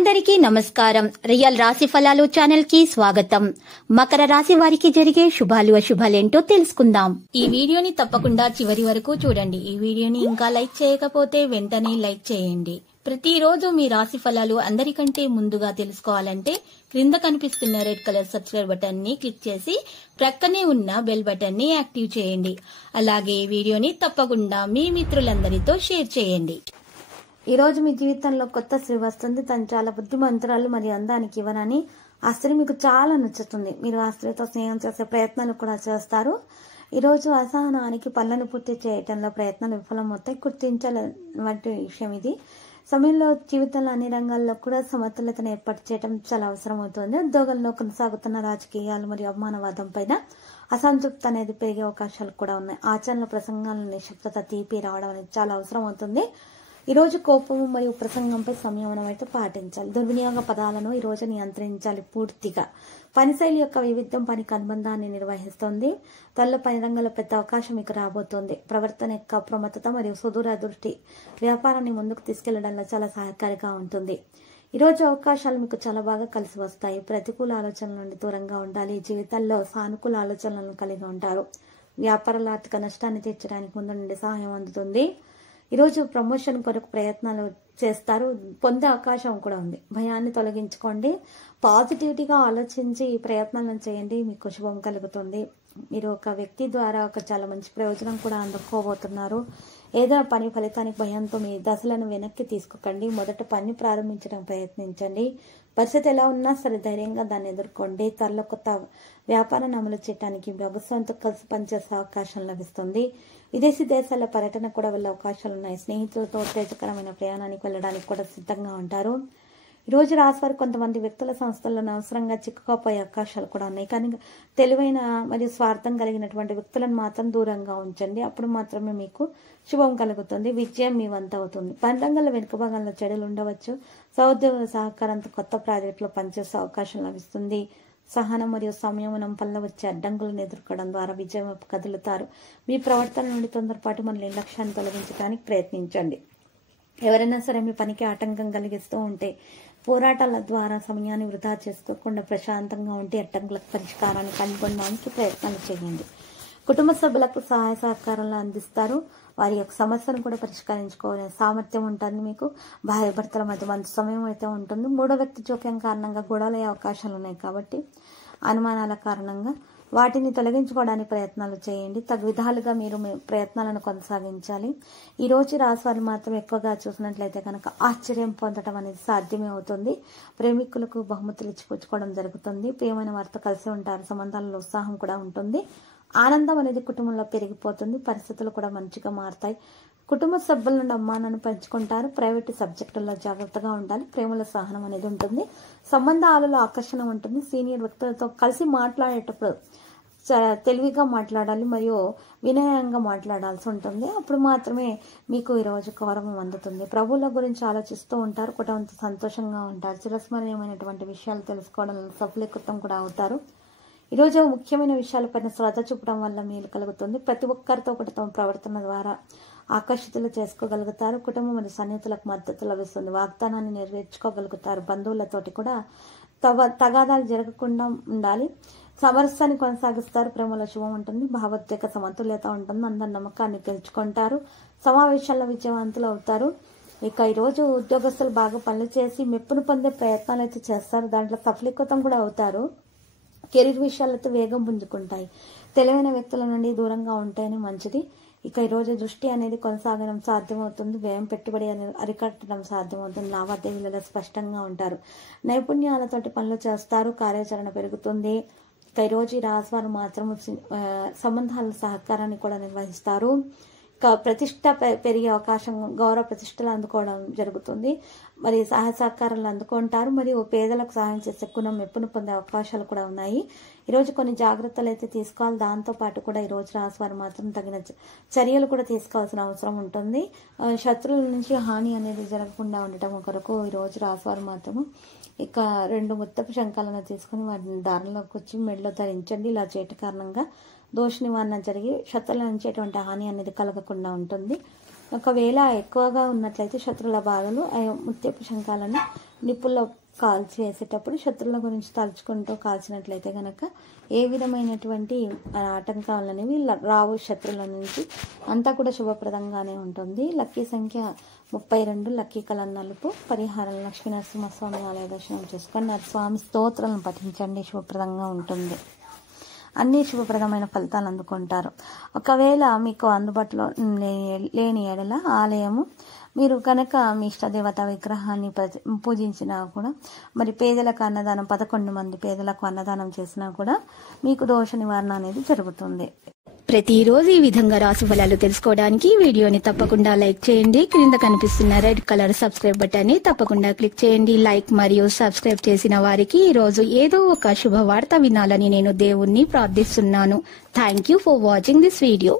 అందరికీ నమస్కారం. రియల్ రాశి ఫలాలు ఛానల్ కి స్వాగతం. మకర రాశి వారికి జరిగే శుభాలు అశుభాలేంటో తెలుసుకుందాం. ఈ వీడియోని తప్పకుండా చివరి వరకు చూడండి. ఈ వీడియోని ఇంకా లైక్ చేయకపోతే వెంటనే లైక్ చేయండి. ప్రతిరోజు మీ రాశి ఫలాలు అందరికంటే ముందుగా తెలుసుకోవాలంటే క్రింద కనిపిస్తున్న రెడ్ కలర్ సబ్స్క్రైబ్ బటన్ ని క్లిక్ చేసి ప్రక్కనే ఉన్న బెల్ బటన్ ని యాక్టివ్ చేయండి. అలాగే ఈ వీడియోని తప్పకుండా మీ మిత్రులందరితో షేర్ చేయండి. ఈ రోజు మీ జీవితంలో కొత్త స్త్రీ వస్తుంది. తను చాలా బుద్ధిమంతురాలు మరియు అందానికి ఇవ్వనని ఆ స్త్రీ మీకు చాలా నచ్చుతుంది. మీరు ఆ స్త్రీతో స్నేహం చేసే ప్రయత్నాలు కూడా చేస్తారు. ఈరోజు అసహనానికి పనులను పూర్తి చేయడంలో ప్రయత్నాలు విఫలమవుతాయి. గుర్తించాలన్నటువంటి విషయం ఇది. సమయంలో జీవితంలో అన్ని రంగాల్లో కూడా సమతుల్యతను ఏర్పాటు చేయడం చాలా అవసరం అవుతుంది. ఉద్యోగంలో కొనసాగుతున్న రాజకీయాలు మరియు అవమానవాదం పైన అసంతృప్తి అనేది పెరిగే అవకాశాలు కూడా ఉన్నాయి. ఆచరణ ప్రసంగాలను నిశ్శబ్దత తీపి రావడం అనేది చాలా అవసరం అవుతుంది. ఈ రోజు కోపము మరియు ప్రసంగంపై సంయమనం అయితే పాటించాలి. దుర్వినియోగ పదాలను ఈ రోజు నియంత్రించాలి పూర్తిగా. పనిశైలి యొక్క వైవిధ్యం పనికి అనుబంధాన్ని నిర్వహిస్తుంది. త్వరలో పని రంగంలో పెద్ద అవకాశం మీకు రాబోతోంది. ప్రవర్తన యొక్క అప్రమత్తత మరియు సుదూర దృష్టి వ్యాపారాన్ని ముందుకు తీసుకెళ్లడంలో చాలా సహాయకారిగా ఉంటుంది. ఈ రోజు అవకాశాలు మీకు చాలా బాగా కలిసి వస్తాయి. ప్రతికూల ఆలోచనల నుండి దూరంగా ఉండాలి. జీవితాల్లో సానుకూల ఆలోచనలను కలిగి ఉంటారు. వ్యాపారాల ఆర్థిక నష్టాన్ని తీర్చడానికి ముందు నుండి సహాయం అందుతుంది. ఈరోజు ప్రమోషన్ కొరకు ప్రయత్నాలు చేస్తారు. పొందే అవకాశం కూడా ఉంది. భయాన్ని తొలగించుకోండి. పాజిటివిటీగా ఆలోచించి ఈ ప్రయత్నాలను చేయండి. మీకు శుభం కలుగుతుంది. మీరు ఒక వ్యక్తి ద్వారా ఒక చాలా మంచి ప్రయోజనం కూడా అందుకోబోతున్నారు. ఏదో పని ఫలితానికి భయంతో మీ దశలను వెనక్కి తీసుకోకండి. మొదట పని ప్రారంభించడం ప్రయత్నించండి. పరిస్థితి ఎలా ఉన్నా సరే ధైర్యంగా దాన్ని ఎదుర్కోండి. త్వరలో కొత్త వ్యాపారాన్ని అమలు చేయడానికి వ్యవసాయంతో కలిసి పనిచేసే అవకాశం లభిస్తుంది. విదేశీ దేశాల పర్యటన కూడా వెళ్ళే అవకాశాలు ఉన్నాయి. స్నేహితులతో ఉత్తేజకరమైన ప్రయాణానికి వెళ్ళడానికి కూడా సిద్ధంగా ఉంటారు. ఈ రోజు రాశివారు కొంతమంది వ్యక్తుల సంస్థల్లో అవసరంగా చిక్కుకోపోయే అవకాశాలు కూడా ఉన్నాయి. కానీ తెలివైన మరియు స్వార్థం కలిగినటువంటి వ్యక్తులను మాత్రం దూరంగా ఉంచండి. అప్పుడు మాత్రమే మీకు శుభం కలుగుతుంది. విజయం మీ వంత అవుతుంది. పని రంగంలో వెనుక భాగంలో చెడులు ఉండవచ్చు. సహోద్యోగుల సహకారంతో కొత్త ప్రాజెక్టులో పనిచేసే అవకాశం లభిస్తుంది. సహనం మరియు సంయమనం వల్ల వచ్చే అడ్డంకులను ఎదుర్కోవడం ద్వారా విజయం వైపు కదులుతారు. మీ ప్రవర్తన నుండి తొందరపాటు మన నిర్లక్ష్యాన్ని తొలగించడానికి ప్రయత్నించండి. ఎవరైనా సరే మీ పనికి ఆటంకం కలిగిస్తూ ఉంటే పోరాటాల ద్వారా సమయాన్ని వృధా చేసుకోకుండా ప్రశాంతంగా ఉంటే అడ్డంకులకు పరిష్కారాన్ని కనుగొనడానికి ప్రయత్నాలు చేయండి. కుటుంబ సభ్యులకు సహాయ సహకారాలు అందిస్తారు. వారి యొక్క సమస్యను కూడా పరిష్కరించుకోవాలనే సామర్థ్యం ఉంటుంది. మీకు భార్య భర్తల మధ్య మంచి సమయం అయితే ఉంటుంది. మూడో వ్యక్తి జోక్యం కారణంగా గొడవలయ్యే అవకాశాలు ఉన్నాయి. కాబట్టి అనుమానాల కారణంగా వాటిని తొలగించుకోవడానికి ప్రయత్నాలు చేయండి. తగు విధాలుగా మీరు మీ ప్రయత్నాలను కొనసాగించాలి. ఈ రోజు రాశివారు మాత్రం ఎక్కువగా చూసినట్లయితే కనుక ఆశ్చర్యం పొందడం అనేది సాధ్యమే అవుతుంది. ప్రేమికులకు బహుమతులు ఇచ్చిపుచ్చుకోవడం జరుగుతుంది. ప్రియమైన వారితో కలిసి ఉంటారు. సంబంధాలలో ఉత్సాహం కూడా ఉంటుంది. ఆనందం అనేది కుటుంబంలో పెరిగిపోతుంది. పరిస్థితులు కూడా మంచిగా మారుతాయి. కుటుంబ సభ్యుల నుండి అమ్మానాన్ని పంచుకుంటారు. ప్రైవేట్ సబ్జెక్టుల్లో జాగ్రత్తగా ఉండాలి. ప్రేమల సహనం అనేది ఉంటుంది. సంబంధాలలో ఆకర్షణ ఉంటుంది. సీనియర్ వ్యక్తులతో కలిసి మాట్లాడేటప్పుడు తెలివిగా మాట్లాడాలి మరియు వినయంగా మాట్లాడాల్సి ఉంటుంది. అప్పుడు మాత్రమే మీకు ఈరోజు గౌరవం అందుతుంది. ప్రభువుల గురించి ఆలోచిస్తూ ఉంటారు. కుటుంబంతో సంతోషంగా ఉంటారు. చిరస్మరణీయమైనటువంటి విషయాలు తెలుసుకోవడంలో సఫలీకృతం కూడా అవుతారు. ఈరోజు ముఖ్యమైన విషయాలపైన శ్రద్ధ చూపడం వల్ల మేలు కలుగుతుంది. ప్రతి ఒక్కరితో కూడా తమ ప్రవర్తన ద్వారా ఆకర్షితులు చేసుకోగలుగుతారు. కుటుంబం మరియు సన్నిహితులకు మద్దతు లభిస్తుంది. వాగ్దానాన్ని నెరవేర్చుకోగలుగుతారు. బంధువులతోటి కూడా తగాదాలు జరగకుండా ఉండాలి. సమరస్యాన్ని కొనసాగిస్తారు. ప్రేమలో శుభం ఉంటుంది. భావోద్వేగ సమతుల్యత ఉంటుంది. అందరి నమ్మకాన్ని గెలుచుకుంటారు. సమావేశాల్లో విజయవంతులు అవుతారు. ఇక ఈరోజు ఉద్యోగస్తులు బాగా పనులు చేసి మెప్పును పొందే ప్రయత్నాలు అయితే చేస్తారు. దాంట్లో సఫలీకృతం కూడా అవుతారు. కెరీర్ విషయాలతో వేగం పుంజుకుంటాయి. తెలివైన వ్యక్తుల నుండి దూరంగా ఉంటేనే మంచిది. ఇక ఈరోజు దృష్టి అనేది కొనసాగడం సాధ్యమవుతుంది. వ్యయం పెట్టుబడి అనేది అరికట్టడం సాధ్యమవుతుంది. లావాదేవీలలో స్పష్టంగా ఉంటారు. నైపుణ్యాలతోటి పనులు చేస్తారు. కార్యాచరణ పెరుగుతుంది. ఇక ఈరోజు ఈ రాశివారు మాత్రం సంబంధాల సహకారాన్ని కూడా నిర్వహిస్తారు. ప్రతిష్ట పెరిగే అవకాశం, గౌరవ ప్రతిష్టలు అందుకోవడం జరుగుతుంది. మరి సహాయ సహకారాలు అందుకుంటారు. మరియు పేదలకు సహాయం చేసే గుణం మెప్పును పొందే అవకాశాలు కూడా ఉన్నాయి. ఈరోజు కొన్ని జాగ్రత్తలు అయితే తీసుకోవాలి. దాంతోపాటు కూడా ఈరోజు రాశివారు మాత్రం తగిన చర్యలు కూడా తీసుకోవాల్సిన అవసరం ఉంటుంది. శత్రువుల నుంచి హాని అనేది జరగకుండా ఉండటం కొరకు ఈరోజు రాశివారు మాత్రము ఇక 2 ముత్తపు శంఖాలను తీసుకుని వాటిని దారంలోకి వచ్చి మెడలో ధరించండి. ఇలా చేయటం కారణంగా దోష నివారణ జరిగి శత్రువుల నుంచి ఎటువంటి హాని అనేది కలగకుండా ఉంటుంది. ఒకవేళ ఎక్కువగా ఉన్నట్లయితే శత్రువుల బాధలు ముత్యపు శంఖాలను నిప్పుల్లో కాల్చి వేసేటప్పుడు శత్రువుల గురించి తలుచుకుంటూ కాల్చినట్లయితే కనుక ఏ విధమైనటువంటి ఆటంకాలు అనేవి రావు శత్రువుల నుంచి. అంతా కూడా శుభప్రదంగానే ఉంటుంది. లక్కీ సంఖ్య 32, లక్కీ కలర్ నలుపు. పరిహారం లక్ష్మీ నరసింహస్వామి ఆలయ దర్శనం చేసుకొని స్వామి స్తోత్రాలను పఠించండి, శుభప్రదంగా ఉంటుంది. అన్ని శుభప్రదమైన ఫలితాలు అందుకుంటారు. ఒకవేళ మీకు అందుబాటులో లేని ఎడల ఆలయము మీరు కనుక మీ ఇష్టదేవత విగ్రహాన్ని పూజించినా కూడా, మరి పేదలకు అన్నదానం 11 మంది పేదలకు అన్నదానం చేసినా కూడా మీకు దోష నివారణ అనేది జరుగుతుంది. ప్రతిరోజు ఈ విధంగా రాశి ఫలాలు తెలుసుకోవడానికి వీడియోని తప్పకుండా లైక్ చేయండి. క్రింద కనిపిస్తున్న రెడ్ కలర్ సబ్స్క్రైబ్ బటన్ ని తప్పకుండా క్లిక్ చేయండి. లైక్ మరియు సబ్స్క్రైబ్ చేసిన వారికి ఈ రోజు ఏదో ఒక శుభవార్త వినాలని నేను దేవుణ్ణి ప్రార్థిస్తున్నాను. Thank you for watching this video.